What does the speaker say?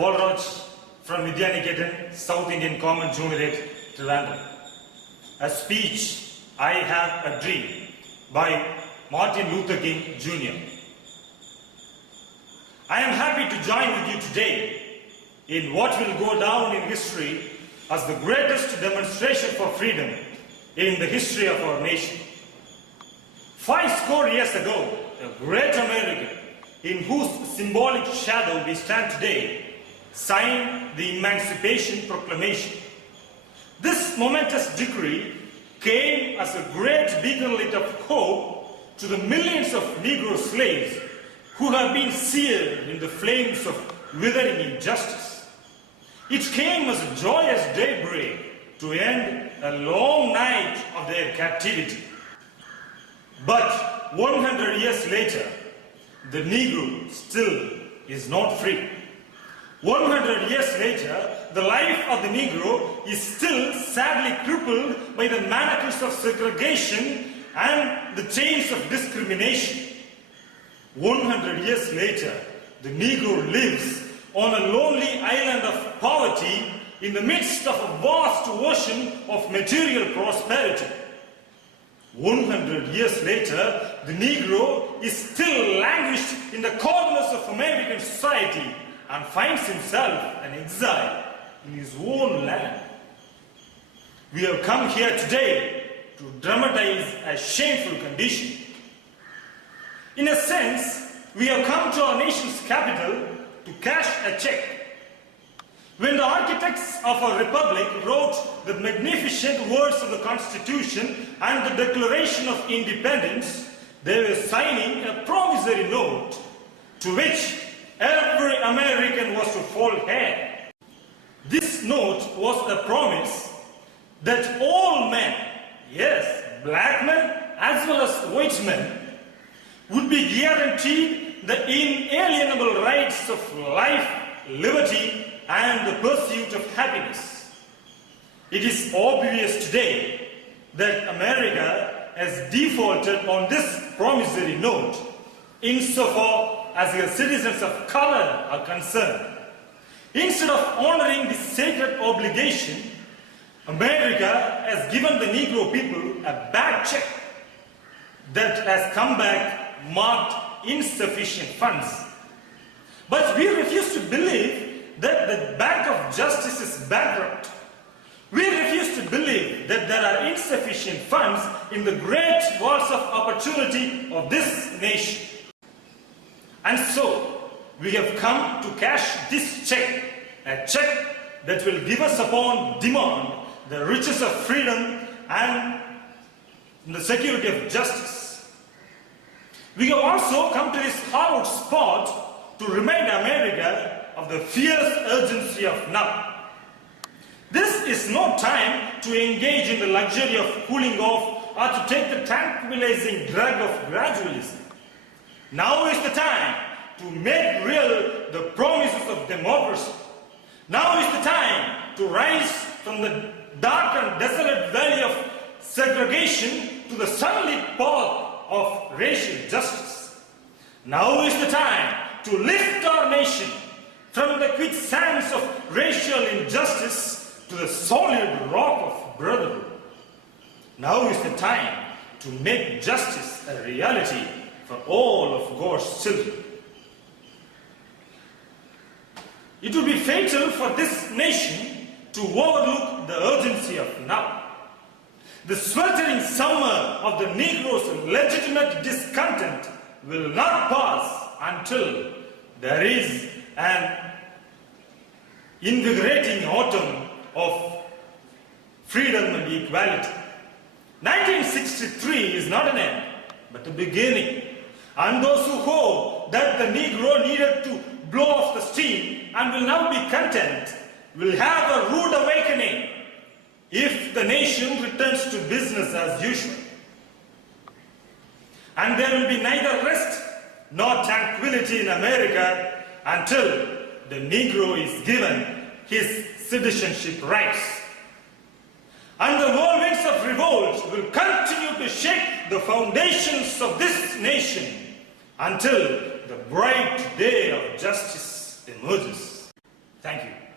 Paul Raj from Vidyaniketan, South Indian Common Jubilate, Trivandrum. A speech, I Have a Dream, by Martin Luther King Jr. I am happy to join with you today in what will go down in history as the greatest demonstration for freedom in the history of our nation. 50 years ago, a great American, in whose symbolic shadow we stand today, signed the Emancipation Proclamation. This momentous decree came as a great beacon light of hope to the millions of Negro slaves who have been seared in the flames of withering injustice. It came as a joyous daybreak to end a long night of their captivity. But 100 years later, the Negro still is not free. 100 years later, the life of the Negro is still sadly crippled by the manacles of segregation and the chains of discrimination. 100 years later, the Negro lives on a lonely island of poverty in the midst of a vast ocean of material prosperity. 100 years later, the Negro is still languished in the corners of American society and finds himself an exile in his own land. We have come here today to dramatize a shameful condition. In a sense, we have come to our nation's capital to cash a check. When the architects of our republic wrote the magnificent words of the Constitution and the Declaration of Independence, they were signing a promissory note to which every American was to fall heir. This note was a promise that all men, yes, black men as well as white men, would be guaranteed the inalienable rights of life, liberty, and the pursuit of happiness. It is obvious today that America has defaulted on this promissory note insofar as the citizens of color are concerned. Instead of honoring this sacred obligation, America has given the Negro people a bad check that has come back marked insufficient funds. But we refuse to believe that the Bank of Justice is bankrupt. We refuse to believe that there are insufficient funds in the great vaults of opportunity of this nation. And so, we have come to cash this check, a check that will give us upon demand the riches of freedom and the security of justice. We have also come to this hallowed spot to remind America of the fierce urgency of now. This is no time to engage in the luxury of cooling off or to take the tranquilizing drug of gradualism. Now is the time to make real the promises of democracy. Now is the time to rise from the dark and desolate valley of segregation to the sunlit path of racial justice. Now is the time to lift our nation from the quicksands of racial injustice to the solid rock of brotherhood. Now is the time to make justice a reality for all of God's children. It would be fatal for this nation to overlook the urgency of now. The sweltering summer of the Negro's legitimate discontent will not pass until there is an invigorating autumn of freedom and equality. 1963 is not an end, but a beginning. And those who hope that the Negro needed to blow off the steam and will now be content will have a rude awakening if the nation returns to business as usual. And there will be neither rest nor tranquility in America until the Negro is given his citizenship rights. And the whirlwinds of revolt will continue to shake the foundations of this nation until the bright day of justice emerges. Thank you.